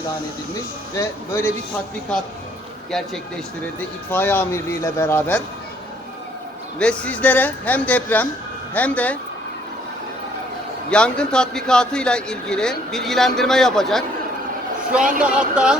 ilan edilmiş ve böyle bir tatbikat gerçekleştirildi itfaiye amirliği ile beraber. Ve sizlere hem deprem hem de yangın tatbikatıyla ilgili bilgilendirme yapacak. Şu anda hatta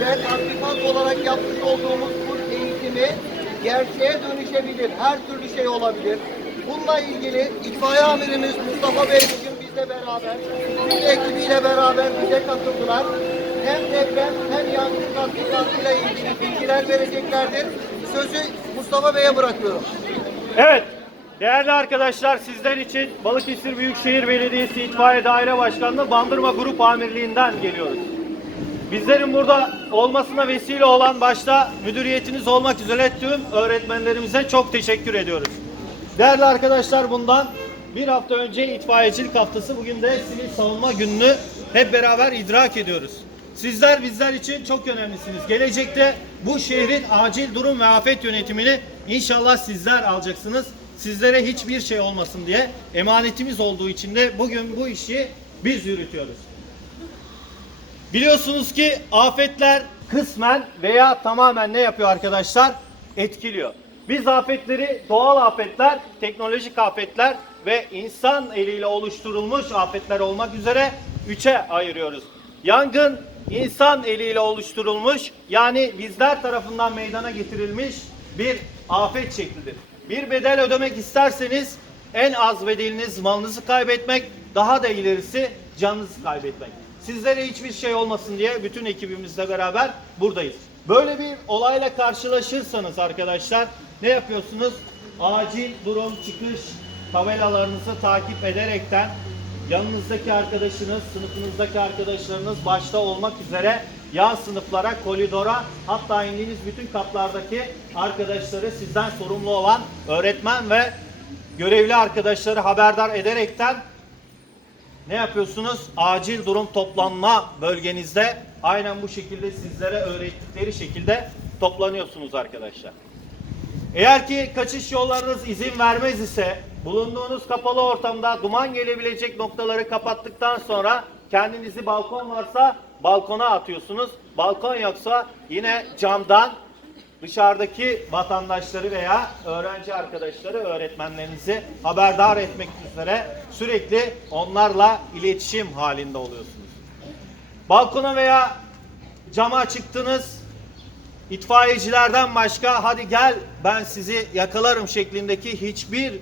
ve tatbikat olarak yapmış olduğumuz bu eğitimi gerçeğe dönüşebilir. Her türlü şey olabilir. Bununla ilgili itfaiye amirimiz Mustafa Bey bugün bizle beraber, tüm ekibiyle beraber bize katıldılar. Hem deprem hem yangın tatbikatıyla ilgili bilgiler vereceklerdir. Sözü Mustafa Bey'e bırakıyorum. Evet. Değerli arkadaşlar sizler için Balıkesir Büyükşehir Belediyesi İtfaiye Daire Başkanlığı Bandırma Grup Amirliği'nden geliyoruz. Bizlerin burada olmasına vesile olan başta müdüriyetiniz olmak üzere tüm öğretmenlerimize çok teşekkür ediyoruz. Değerli arkadaşlar bundan bir hafta önce itfaiyecilik haftası bugün de sivil savunma gününü hep beraber idrak ediyoruz. Sizler bizler için çok önemlisiniz. Gelecekte bu şehrin acil durum ve afet yönetimini inşallah sizler alacaksınız. Sizlere hiçbir şey olmasın diye emanetimiz olduğu için de bugün bu işi biz yürütüyoruz. Biliyorsunuz ki afetler kısmen veya tamamen ne yapıyor arkadaşlar? Etkiliyor. Biz afetleri doğal afetler, teknolojik afetler ve insan eliyle oluşturulmuş afetler olmak üzere üçe ayırıyoruz. Yangın insan eliyle oluşturulmuş yani bizler tarafından meydana getirilmiş bir afet şeklidir. Bir bedel ödemek isterseniz en az bedeliniz malınızı kaybetmek, daha da ilerisi canınızı kaybetmek. Sizlere hiçbir şey olmasın diye bütün ekibimizle beraber buradayız. Böyle bir olayla karşılaşırsanız arkadaşlar ne yapıyorsunuz? Acil durum çıkış tabelalarınızı takip ederekten yanınızdaki arkadaşınız, sınıfınızdaki arkadaşlarınız başta olmak üzere yan sınıflara, koridora hatta indiğiniz bütün katlardaki arkadaşları sizden sorumlu olan öğretmen ve görevli arkadaşları haberdar ederekten ne yapıyorsunuz? Acil durum toplanma bölgenizde aynen bu şekilde sizlere öğrettikleri şekilde toplanıyorsunuz arkadaşlar. Eğer ki kaçış yollarınız izin vermez ise bulunduğunuz kapalı ortamda duman gelebilecek noktaları kapattıktan sonra kendinizi balkon varsa balkona atıyorsunuz. Balkon yoksa yine camdan dışarıdaki vatandaşları veya öğrenci arkadaşları, öğretmenlerinizi haberdar etmek üzere sürekli onlarla iletişim halinde oluyorsunuz. Balkona veya cama çıktınız, itfaiyecilerden başka hadi gel ben sizi yakalarım şeklindeki hiçbir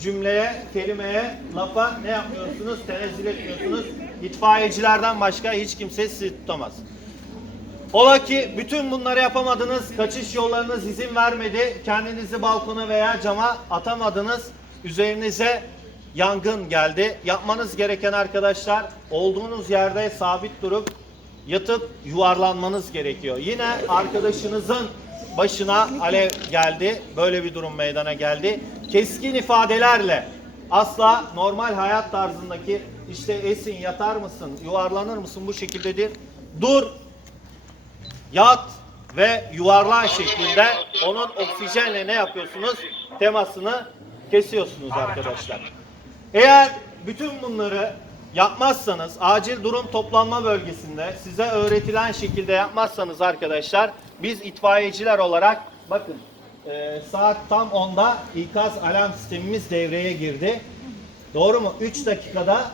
cümleye, kelimeye, lafa ne yapmıyorsunuz? Tenezzül etmiyorsunuz. İtfaiyecilerden başka hiç kimse sizi tutamaz. Ola ki bütün bunları yapamadınız, kaçış yollarınız izin vermedi, kendinizi balkona veya cama atamadınız, üzerinize yangın geldi. Yapmanız gereken arkadaşlar olduğunuz yerde sabit durup yatıp yuvarlanmanız gerekiyor. Yine arkadaşınızın başına alev geldi, böyle bir durum meydana geldi. Keskin ifadelerle asla normal hayat tarzındaki işte esin yatar mısın, yuvarlanır mısın bu şekildedir. Dur, yat ve yuvarlan şeklinde onun oksijenle ne yapıyorsunuz? Temasını kesiyorsunuz arkadaşlar. Eğer bütün bunları yapmazsanız acil durum toplanma bölgesinde size öğretilen şekilde yapmazsanız arkadaşlar biz itfaiyeciler olarak bakın e, saat tam 10'da ikaz alarm sistemimiz devreye girdi. Doğru mu? 3 dakikada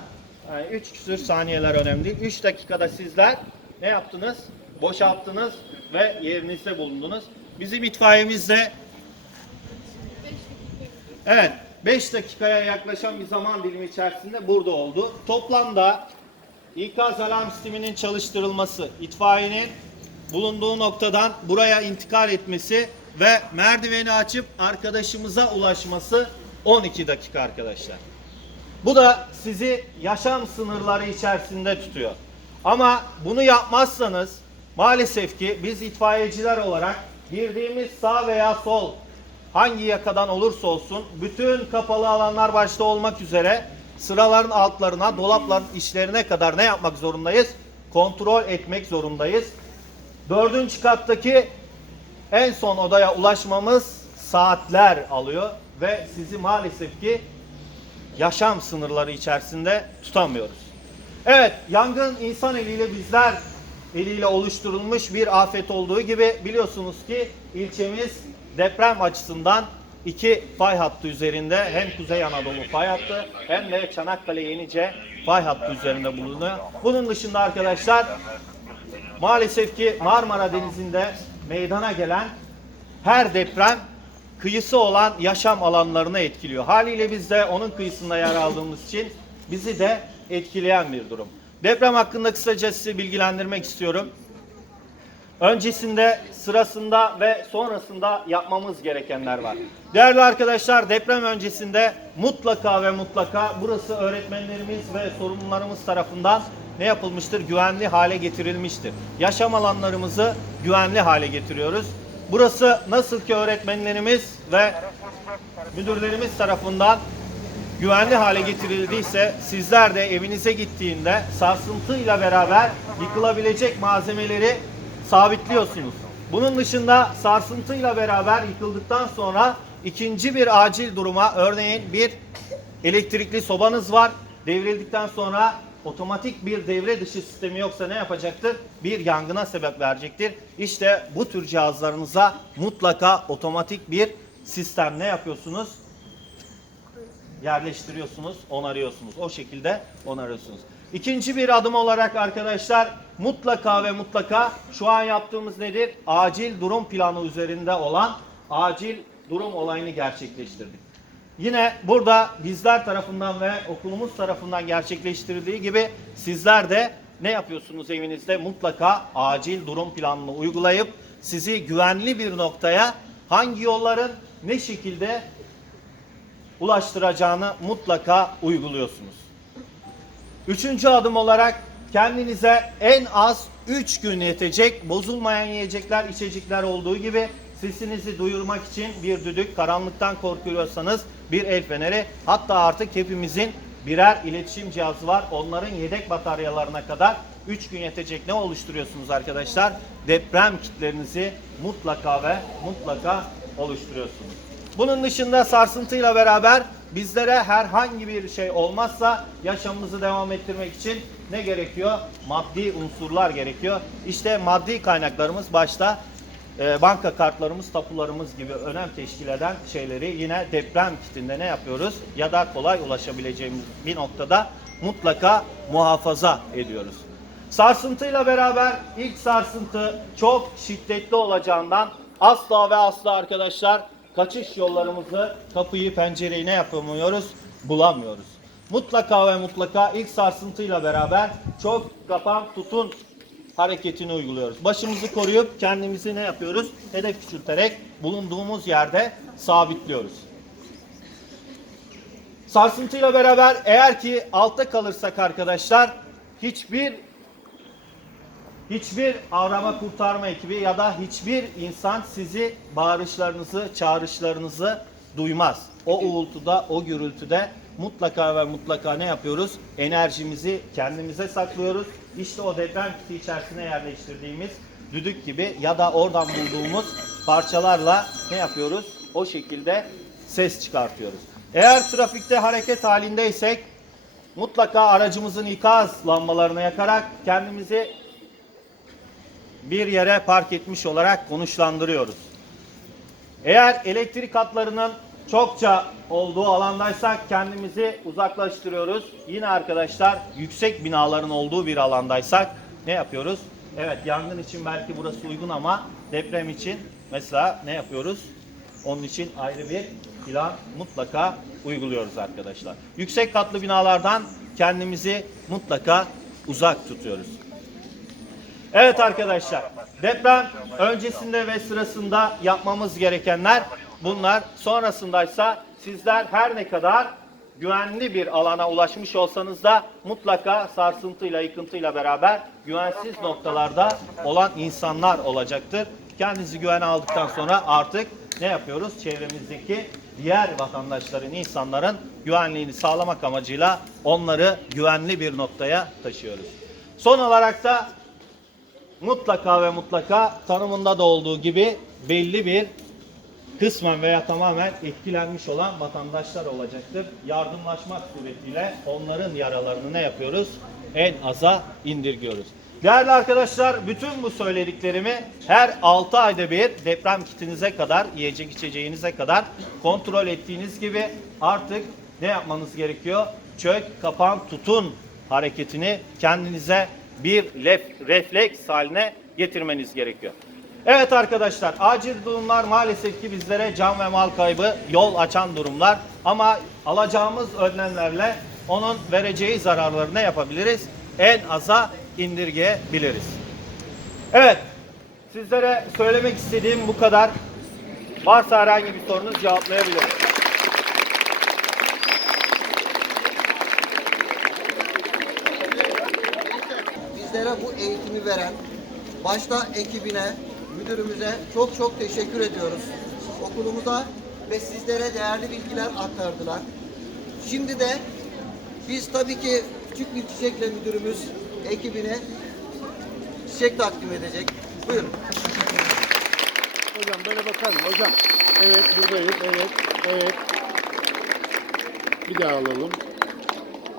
3 küsür saniyeler önemli değil. 3 dakikada sizler ne yaptınız? Boşalttınız ve yerinizde bulundunuz. Bizim itfaiyemiz de Evet 5 dakikaya yaklaşan bir zaman dilimi içerisinde burada oldu. Toplamda ikaz alarm sisteminin çalıştırılması, itfaiyenin bulunduğu noktadan buraya intikal etmesi ve merdiveni açıp arkadaşımıza ulaşması 12 dakika arkadaşlar. Bu da sizi yaşam sınırları içerisinde tutuyor. Ama bunu yapmazsanız maalesef ki biz itfaiyeciler olarak girdiğimiz sağ veya sol hangi yakadan olursa olsun bütün kapalı alanlar başta olmak üzere sıraların altlarına, dolapların içlerine kadar ne yapmak zorundayız? Kontrol etmek zorundayız. Dördüncü kattaki en son odaya ulaşmamız saatler alıyor ve sizi maalesef ki yaşam sınırları içerisinde tutamıyoruz. Evet, yangın insan eliyle bizler eliyle oluşturulmuş bir afet olduğu gibi biliyorsunuz ki ilçemiz deprem açısından iki fay hattı üzerinde hem Kuzey Anadolu fay hattı hem de Çanakkale Yenice fay hattı üzerinde bulunuyor. Bunun dışında arkadaşlar maalesef ki Marmara Denizi'nde meydana gelen her deprem kıyısı olan yaşam alanlarını etkiliyor. Haliyle biz de onun kıyısında yer aldığımız için bizi de etkileyen bir durum. Deprem hakkında kısaca sizi bilgilendirmek istiyorum. Öncesinde, sırasında ve sonrasında yapmamız gerekenler var. Değerli arkadaşlar deprem öncesinde mutlaka ve mutlaka burası öğretmenlerimiz ve sorumlularımız tarafından ne yapılmıştır? Güvenli hale getirilmiştir. Yaşam alanlarımızı güvenli hale getiriyoruz. Burası nasıl ki öğretmenlerimiz ve müdürlerimiz tarafından güvenli hale getirildiyse sizler de evinize gittiğinde sarsıntıyla beraber yıkılabilecek malzemeleri sabitliyorsunuz. Bunun dışında sarsıntıyla beraber yıkıldıktan sonra ikinci bir acil duruma örneğin bir elektrikli sobanız var. Devrildikten sonra otomatik bir devre dışı sistemi yoksa ne yapacaktır? Bir yangına sebep verecektir. İşte bu tür cihazlarınıza mutlaka otomatik bir sistem ne yapıyorsunuz? Yerleştiriyorsunuz, onarıyorsunuz. O şekilde onarıyorsunuz. İkinci bir adım olarak arkadaşlar mutlaka ve mutlaka şu an yaptığımız nedir? Acil durum planı üzerinde olan acil durum olayını gerçekleştirdik. Yine burada bizler tarafından ve okulumuz tarafından gerçekleştirildiği gibi sizler de ne yapıyorsunuz evinizde? Mutlaka acil durum planını uygulayıp sizi güvenli bir noktaya hangi yolların ne şekilde ulaştıracağını mutlaka uyguluyorsunuz. Üçüncü adım olarak kendinize en az 3 gün yetecek bozulmayan yiyecekler, içecekler olduğu gibi sesinizi duyurmak için bir düdük, karanlıktan korkuyorsanız bir el feneri, hatta artık hepimizin birer iletişim cihazı var. Onların yedek bataryalarına kadar 3 gün yetecek ne oluşturuyorsunuz arkadaşlar? Deprem kitlerinizi mutlaka ve mutlaka oluşturuyorsunuz. Bunun dışında sarsıntıyla beraber bizlere herhangi bir şey olmazsa yaşamımızı devam ettirmek için ne gerekiyor? Maddi unsurlar gerekiyor. İşte maddi kaynaklarımız başta e, banka kartlarımız, tapularımız gibi önem teşkil eden şeyleri yine deprem kitinde ne yapıyoruz? Ya da kolay ulaşabileceğimiz bir noktada mutlaka muhafaza ediyoruz. Sarsıntıyla beraber ilk sarsıntı çok şiddetli olacağından asla ve asla arkadaşlar kaçış yollarımızı, kapıyı, pencereyi ne yapamıyoruz? Bulamıyoruz. Mutlaka ve mutlaka ilk sarsıntıyla beraber çok kapan tutun hareketini uyguluyoruz. Başımızı koruyup kendimizi ne yapıyoruz? Hedef küçülterek bulunduğumuz yerde sabitliyoruz. Sarsıntıyla beraber eğer ki altta kalırsak arkadaşlar hiçbir hiçbir arama kurtarma ekibi ya da hiçbir insan sizi bağırışlarınızı, çağrışlarınızı duymaz. O uğultuda, o gürültüde mutlaka ve mutlaka ne yapıyoruz? Enerjimizi kendimize saklıyoruz. İşte o deprem kiti içerisine yerleştirdiğimiz düdük gibi ya da oradan bulduğumuz parçalarla ne yapıyoruz? O şekilde ses çıkartıyoruz. Eğer trafikte hareket halindeysek mutlaka aracımızın ikaz lambalarını yakarak kendimizi bir yere park etmiş olarak konuşlandırıyoruz. Eğer elektrik hatlarının çokça olduğu alandaysak kendimizi uzaklaştırıyoruz. Yine arkadaşlar yüksek binaların olduğu bir alandaysak ne yapıyoruz? Evet yangın için belki burası uygun ama deprem için mesela ne yapıyoruz? Onun için ayrı bir plan mutlaka uyguluyoruz arkadaşlar. Yüksek katlı binalardan kendimizi mutlaka uzak tutuyoruz. Evet arkadaşlar, deprem öncesinde ve sırasında yapmamız gerekenler bunlar. Sonrasındaysa sizler her ne kadar güvenli bir alana ulaşmış olsanız da mutlaka sarsıntıyla, yıkıntıyla beraber güvensiz noktalarda olan insanlar olacaktır. Kendinizi güvene aldıktan sonra artık ne yapıyoruz? Çevremizdeki diğer vatandaşların, insanların güvenliğini sağlamak amacıyla onları güvenli bir noktaya taşıyoruz. Son olarak da mutlaka ve mutlaka tanımında da olduğu gibi belli bir kısmen veya tamamen etkilenmiş olan vatandaşlar olacaktır. Yardımlaşmak suretiyle onların yaralarını ne yapıyoruz? En aza indirgiyoruz. Değerli arkadaşlar bütün bu söylediklerimi her 6 ayda bir deprem kitinize kadar, yiyecek içeceğinize kadar kontrol ettiğiniz gibi artık ne yapmanız gerekiyor? Çök, kapan, tutun hareketini kendinize bir lef- refleks haline getirmeniz gerekiyor. Evet arkadaşlar acil durumlar maalesef ki bizlere can ve mal kaybı yol açan durumlar ama alacağımız önlemlerle onun vereceği zararları ne yapabiliriz? En aza indirgeyebiliriz. Evet sizlere söylemek istediğim bu kadar. Varsa herhangi bir sorunuz cevaplayabilirim. Bizlere bu eğitimi veren başta ekibine, müdürümüze çok çok teşekkür ediyoruz. Okulumuza ve sizlere değerli bilgiler aktardılar. Şimdi de biz tabii ki küçük bir çiçekle müdürümüz ekibine çiçek takdim edecek. Buyurun. Hocam böyle bakar mı? Hocam. Evet buradayız. Evet. Evet. Bir daha alalım.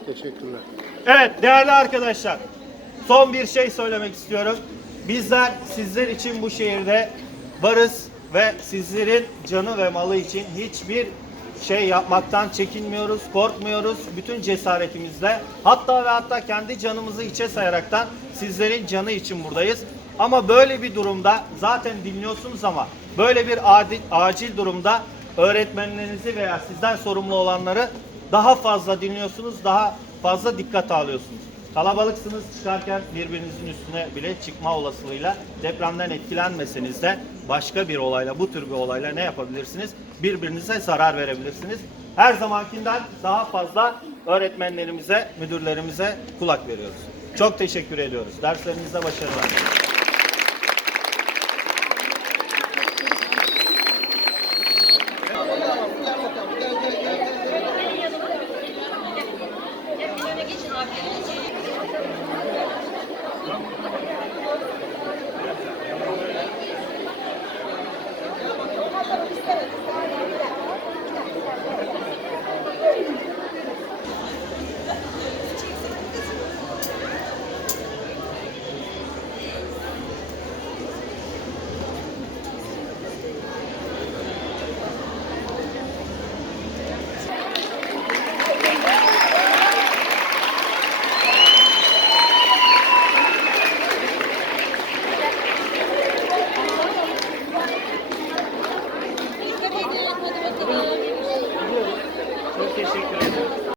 Teşekkürler. Evet değerli arkadaşlar. Son bir şey söylemek istiyorum. Bizler sizler için bu şehirde varız ve sizlerin canı ve malı için hiçbir şey yapmaktan çekinmiyoruz, korkmuyoruz. Bütün cesaretimizle hatta ve hatta kendi canımızı içe sayaraktan sizlerin canı için buradayız. Ama böyle bir durumda zaten dinliyorsunuz ama böyle bir adi, acil durumda öğretmenlerinizi veya sizden sorumlu olanları daha fazla dinliyorsunuz, daha fazla dikkat alıyorsunuz. Kalabalıksınız çıkarken birbirinizin üstüne bile çıkma olasılığıyla depremden etkilenmeseniz de başka bir olayla, bu tür bir olayla ne yapabilirsiniz? Birbirinize zarar verebilirsiniz. Her zamankinden daha fazla öğretmenlerimize, müdürlerimize kulak veriyoruz. Çok teşekkür ediyoruz. Derslerinizde başarılar. ister o ister o.